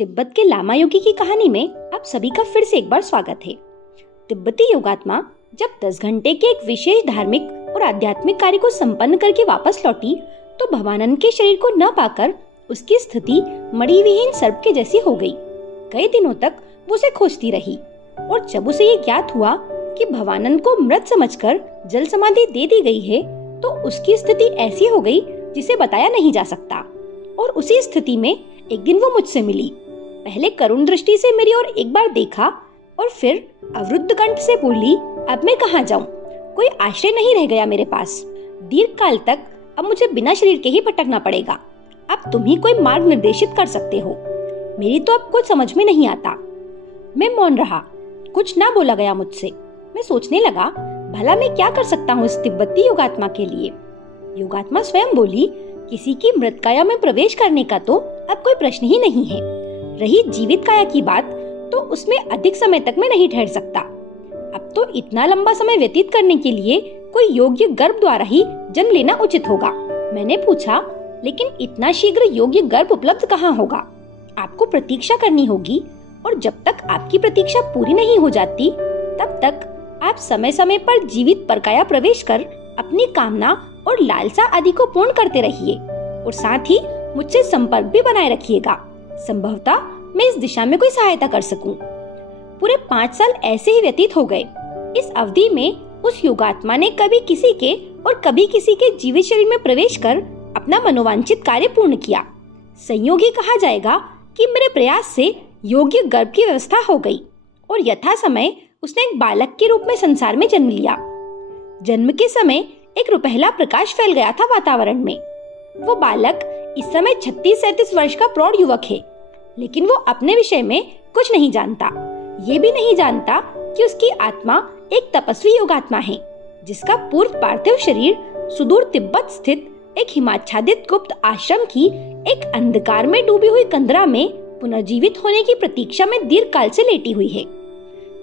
तिब्बत के लामा योगी की कहानी में आप सभी का फिर से एक बार स्वागत है। तिब्बती योगात्मा जब 10 घंटे के एक विशेष धार्मिक और आध्यात्मिक कार्य को संपन्न करके वापस लौटी तो भवानंद के शरीर को न पाकर उसकी स्थिति मणिविहीन सर्प के जैसी हो गई। कई दिनों तक वो उसे खोजती रही और जब उसे ये ज्ञात हुआ कि भवानंद को मृत समझकर जल समाधि दे दी गई है तो उसकी स्थिति ऐसी हो गई जिसे बताया नहीं जा सकता। और उसी स्थिति में एक दिन वो मुझसे मिली। पहले करुण दृष्टि से मेरी ओर एक बार देखा और फिर अवरुद्ध कंठ से बोली, अब मैं कहाँ जाऊँ? कोई आश्रय नहीं रह गया मेरे पास। दीर्घ काल तक अब मुझे बिना शरीर के ही भटकना पड़ेगा। अब तुम ही कोई मार्ग निर्देशित कर सकते हो। मेरी तो अब कुछ समझ में नहीं आता। मैं मौन रहा, कुछ ना बोला गया मुझसे। मैं सोचने लगा, भला मैं क्या कर सकता हूँ इस तिब्बती योगात्मा के लिए। योगात्मा स्वयं बोली, किसी की मृत काया में प्रवेश करने का तो अब कोई प्रश्न ही नहीं है। रही जीवित काया की बात, तो उसमें अधिक समय तक मैं नहीं ठहर सकता। अब तो इतना लंबा समय व्यतीत करने के लिए कोई योग्य गर्भ द्वारा ही जन्म लेना उचित होगा। मैंने पूछा, लेकिन इतना शीघ्र योग्य गर्भ उपलब्ध कहाँ होगा? आपको प्रतीक्षा करनी होगी और जब तक आपकी प्रतीक्षा पूरी नहीं हो जाती तब तक आप समय समय पर जीवित परकाया प्रवेश कर अपनी कामना और लालसा आदि को पूर्ण करते रहिए और साथ ही मुझसे संपर्क भी बनाए रखिएगा। संभवतः मैं इस दिशा में कोई सहायता कर सकूं। पूरे 5 साल ऐसे ही व्यतीत हो गए। इस अवधि में उस योगात्मा ने कभी किसी के और कभी किसी के जीवित शरीर में प्रवेश कर अपना मनोवांछित कार्य पूर्ण किया। संयोग ही कहा जाएगा कि मेरे प्रयास से योग्य गर्भ की व्यवस्था हो गई और यथा समय उसने एक बालक के रूप में संसार में जन्म लिया। जन्म के समय एक रुपहला प्रकाश फैल गया था वातावरण में। वो बालक इस समय 36-37 वर्ष का प्रौढ़ युवक है, लेकिन वो अपने विषय में कुछ नहीं जानता। ये भी नहीं जानता कि उसकी आत्मा एक तपस्वी योगात्मा है, जिसका पूर्व पार्थिव शरीर सुदूर तिब्बत स्थित एक हिमाच्छादित गुप्त आश्रम की एक अंधकार में डूबी हुई कंदरा में पुनर्जीवित होने की प्रतीक्षा में दीर्घ काल से लेटी हुई है।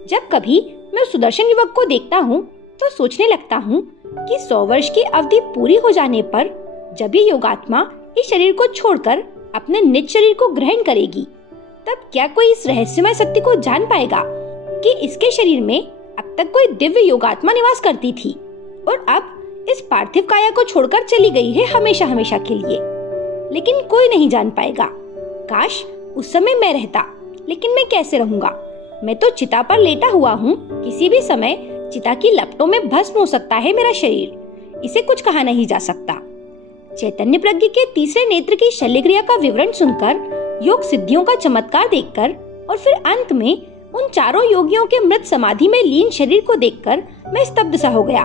जब कभी मैं उस सुदर्शन युवक को देखता हूँ तो सोचने लगता हूँ कि 100 वर्ष की अवधि पूरी हो जाने पर जब ये योगात्मा इस शरीर को छोड़कर अपने निज शरीर को ग्रहण करेगी, तब क्या कोई इस रहस्यमय सत्य को जान पाएगा कि इसके शरीर में अब तक कोई दिव्य योगात्मा निवास करती थी और अब इस पार्थिव काया को छोड़कर चली गई है हमेशा हमेशा के लिए। लेकिन कोई नहीं जान पाएगा। काश उस समय मैं रहता, लेकिन मैं कैसे रहूंगा? मैं तो चिता पर लेटा हुआ हूँ। किसी भी समय चिता की लपटों में भस्म हो सकता है मेरा शरीर। इसे कुछ कहा नहीं जा सकता। चैतन्य प्रज्ञ के तीसरे नेत्र की शल्य क्रिया का विवरण सुनकर, योग सिद्धियों का चमत्कार देखकर और फिर अंत में उन चारों योगियों के मृत समाधि में लीन शरीर को देखकर मैं स्तब्ध सा हो गया।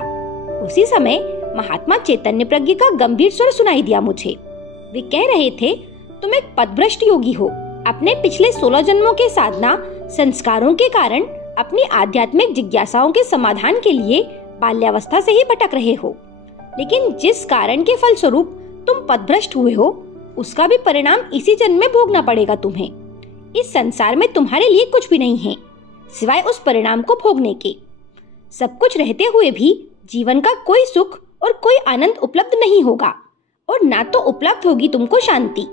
उसी समय महात्मा चैतन्य प्रज्ञ का गंभीर स्वर सुनाई दिया मुझे। वे कह रहे थे, तुम एक पथभ्रष्ट योगी हो। अपने पिछले 16 जन्मों के साधना संस्कारों के कारण अपनी आध्यात्मिक जिज्ञासाओं के समाधान के लिए बाल्यावस्था से ही भटक रहे हो। लेकिन जिस कारण के फलस्वरूप तुम पथभ्रष्ट हुए हो, उसका भी परिणाम इसी जन्म में भोगना पड़ेगा तुम्हें। इस संसार में तुम्हारे लिए कुछ भी नहीं है सिवाय उस परिणाम को भोगने के। सब कुछ रहते हुए भी जीवन का कोई सुख और कोई आनंद उपलब्ध नहीं होगा और ना तो उपलब्ध होगी तुमको शांति।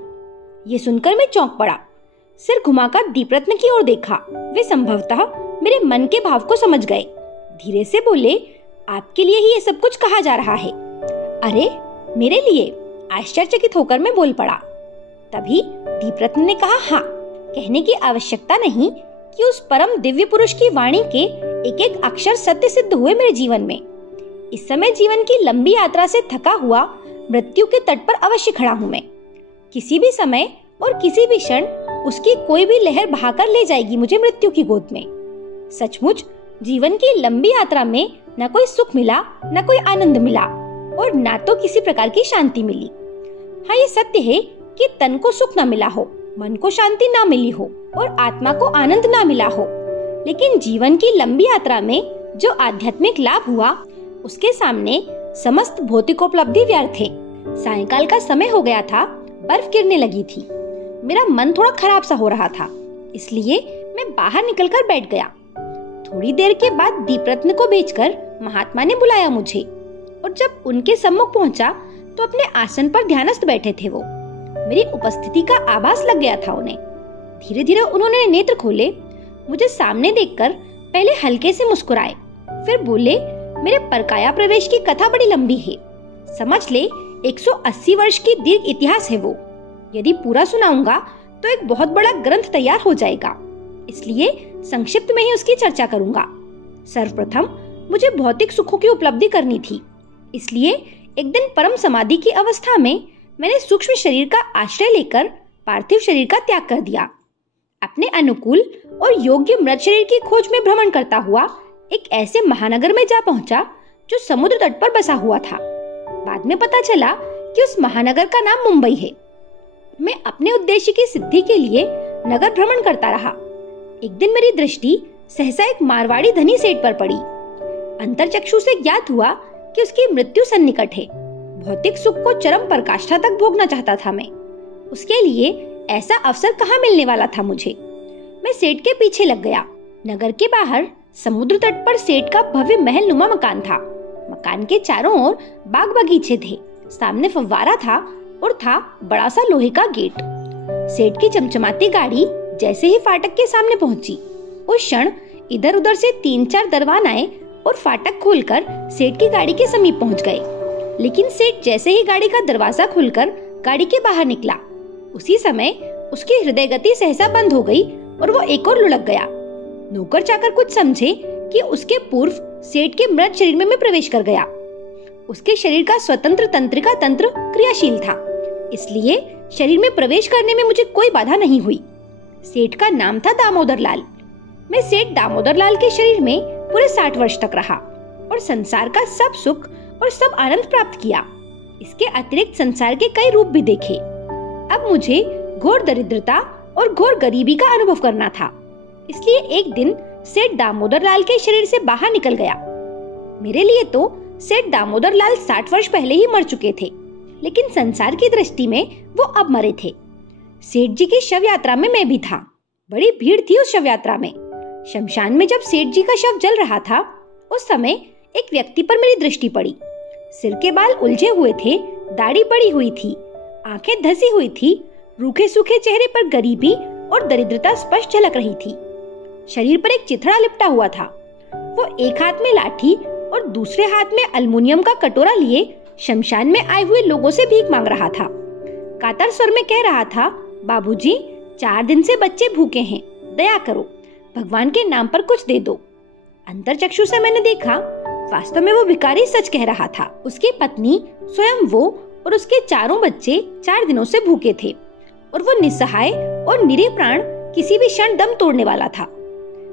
ये सुनकर मैं चौंक पड़ा। सिर घुमाकर दीपरत्न की ओर देखा। वे संभवतः मेरे मन के भाव को समझ गए। धीरे से बोले, आपके लिए ही ये सब कुछ कहा जा रहा है। अरे मेरे लिए? आश्चर्यचकित होकर मैं बोल पड़ा। तभी दीपरत्न ने कहा, हाँ, कहने की आवश्यकता नहीं कि उस परम दिव्य पुरुष की वाणी के एक एक अक्षर सत्य सिद्ध हुए मेरे जीवन में। इस समय जीवन की लंबी यात्रा से थका हुआ मृत्यु के तट पर अवश्य खड़ा हूँ मैं। किसी भी समय और किसी भी क्षण उसकी कोई भी लहर बहाकर ले जाएगी मुझे मृत्यु की गोद में। सचमुच जीवन की लंबी यात्रा में न कोई सुख मिला, न कोई आनंद मिला और न तो किसी प्रकार की शांति मिली। हाँ, ये सत्य है कि तन को सुख न मिला हो, मन को शांति ना मिली हो और आत्मा को आनंद ना मिला हो। लेकिन जीवन की लंबी यात्रा में जो आध्यात्मिक लाभ हुआ, उसके सामने समस्त भौतिकोपलब्धि व्यर्थ है। सायंकाल का समय हो गया था। बर्फ गिरने लगी थी। मेरा मन थोड़ा खराब सा हो रहा था, इसलिए मैं बाहर निकलकर बैठ गया। थोड़ी देर के बाद दीपरत्न को भेजकर महात्मा ने बुलाया मुझे और जब उनके सम्मुख पहुंचा तो अपने आसन पर ध्यानस्थ बैठे थे वो। मेरी उपस्थिति का आभास लग गया था उन्हें। धीरे धीरे उन्होंने नेत्र खोले, मुझे सामने देखकर पहले हल्के से मुस्कुराए, फिर बोले, मेरे परकाया प्रवेश की कथा बड़ी लंबी है, समझ ले 180 वर्ष की दीर्घ इतिहास है वो। यदि पूरा सुनाऊंगा तो एक बहुत बड़ा ग्रंथ तैयार हो जाएगा, इसलिए संक्षिप्त में ही उसकी चर्चा करूंगा। सर्वप्रथम मुझे भौतिक सुखों की उपलब्धि करनी थी, इसलिए एक दिन परम समाधि की अवस्था में मैंने सूक्ष्म शरीर का आश्रय लेकर पार्थिव शरीर का त्याग कर दिया। अपने अनुकूल और योग्य मृत शरीर की खोज में भ्रमण करता हुआ एक ऐसे महानगर में जा पहुंचा जो समुद्र तट पर बसा हुआ था। बाद में पता चला कि उस महानगर का नाम मुंबई है। मैं अपने उद्देश्य की सिद्धि के लिए नगर भ्रमण करता रहा। एक दिन मेरी दृष्टि सहसा एक मारवाड़ी धनी सेठ पर पड़ी। अंतरचक्षु से ज्ञात हुआ कि उसकी मृत्यु सन्निकट है। भौतिक सुख को चरम पराकाष्ठा तक भोगना चाहता था मैं। उसके लिए ऐसा अवसर कहाँ मिलने वाला था मुझे। मैं सेठ के पीछे लग गया। नगर के बाहर समुद्र तट पर सेठ का भव्य महल नुमा मकान था। मकान के चारों ओर बाग बगीचे थे, सामने फव्वारा था और था बड़ा सा लोहे का गेट। सेठ की चमचमाती गाड़ी जैसे ही फाटक के सामने पहुंची, उस क्षण इधर उधर से 3-4 दरवान आए और फाटक खोलकर सेठ की गाड़ी के समीप पहुंच गए। लेकिन सेठ जैसे ही गाड़ी का दरवाजा खोलकर गाड़ी के बाहर निकला, उसी समय उसकी हृदय गति सहसा बंद हो गई और वो एक और लुढ़क गया। नौकर चाकर कुछ समझे कि उसके पूर्व सेठ के मृत शरीर में मैं प्रवेश कर गया। उसके शरीर का स्वतंत्र तंत्रिका तंत्र क्रियाशील था, इसलिए शरीर में प्रवेश करने में मुझे कोई बाधा नहीं हुई। सेठ का नाम था दामोदर लाल। मैं सेठ दामोदर लाल के शरीर में पूरे 60 वर्ष तक रहा और संसार का सब सुख और सब आनंद प्राप्त किया। इसके अतिरिक्त संसार के कई रूप भी देखे। अब मुझे घोर दरिद्रता और घोर गरीबी का अनुभव करना था, इसलिए एक दिन सेठ दामोदर लाल के शरीर से बाहर निकल गया। मेरे लिए तो सेठ दामोदर लाल 60 वर्ष पहले ही मर चुके थे, लेकिन संसार की दृष्टि में वो अब मरे थे। सेठ जी की शव यात्रा में मैं भी था। बड़ी भीड़ थी उस शव यात्रा में। शमशान में जब सेठ जी का शव जल रहा था, उस समय एक व्यक्ति पर मेरी दृष्टि पड़ी। सिर के बाल उलझे हुए थे, दाढ़ी पड़ी हुई थी, आंखें धसी हुई थी, रूखे सूखे चेहरे पर गरीबी और दरिद्रता स्पष्ट झलक रही थी। शरीर पर एक चिथड़ा लिपटा हुआ था। वो एक हाथ में लाठी और दूसरे हाथ में अल्युमिनियम का कटोरा लिए शमशान में आए हुए लोगों से भीख मांग रहा था। कातर स्वर में कह रहा था, बाबूजी 4 दिन से बच्चे भूखे हैं, दया करो, भगवान के नाम पर कुछ दे दो। अंतरचक्षु से मैंने देखा, वास्तव में वो भिखारी सच कह रहा था। उसकी पत्नी, स्वयं वो और उसके 4 बच्चे 4 दिनों से भूखे थे और वो निस्सहाय और निरीह प्राण किसी भी क्षण दम तोड़ने वाला था।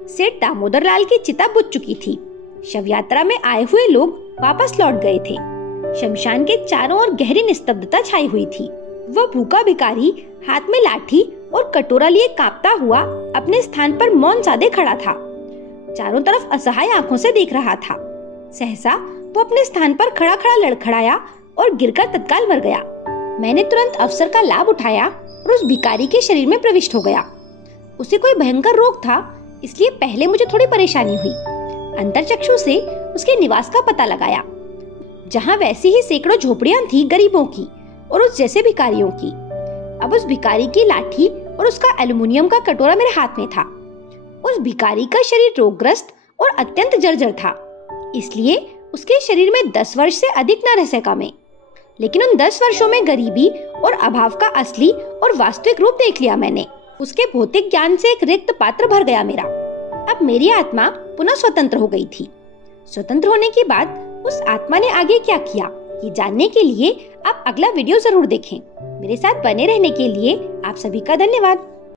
सेठ दामोदर लाल की चिता बुझ चुकी थी। शव यात्रा में आए हुए लोग वापस लौट गए थे। शमशान के चारों ओर गहरी निस्तब्धता छाई हुई थी। वह भूखा भिखारी हाथ में लाठी और कटोरा लिए कांपता हुआ अपने स्थान पर मौन साधे खड़ा था। चारों तरफ असहाय आंखों से देख रहा था। सहसा वो अपने स्थान पर खड़ा खड़ा लड़खड़ाया और गिरकर तत्काल मर गया। मैंने तुरंत अवसर का लाभ उठाया और उस भिखारी के शरीर में प्रविष्ट हो गया। उसे कोई भयंकर रोग था, इसलिए पहले मुझे थोड़ी परेशानी हुई। अंतरचक्षु से उसके निवास का पता लगाया, जहाँ वैसी ही सैकड़ों झोपड़ियां थी गरीबों की और उस जैसे भिखारियों की। अब उस भिखारी की लाठी और उसका एल्युमिनियम का कटोरा मेरे हाथ में था। उस भिखारी का शरीर रोगग्रस्त और अत्यंत जर्जर था, इसलिए उसके शरीर में 10 वर्ष से अधिक न रह सका मैं। लेकिन उन 10 वर्षों में गरीबी और अभाव का असली और वास्तविक रूप देख लिया मैंने। उसके भौतिक ज्ञान से एक रिक्त पात्र भर गया मेरा। अब मेरी आत्मा पुनः स्वतंत्र हो गई थी। स्वतंत्र होने के बाद उस आत्मा ने आगे क्या किया, ये जानने के लिए आप अगला वीडियो जरूर देखें। मेरे साथ बने रहने के लिए आप सभी का धन्यवाद।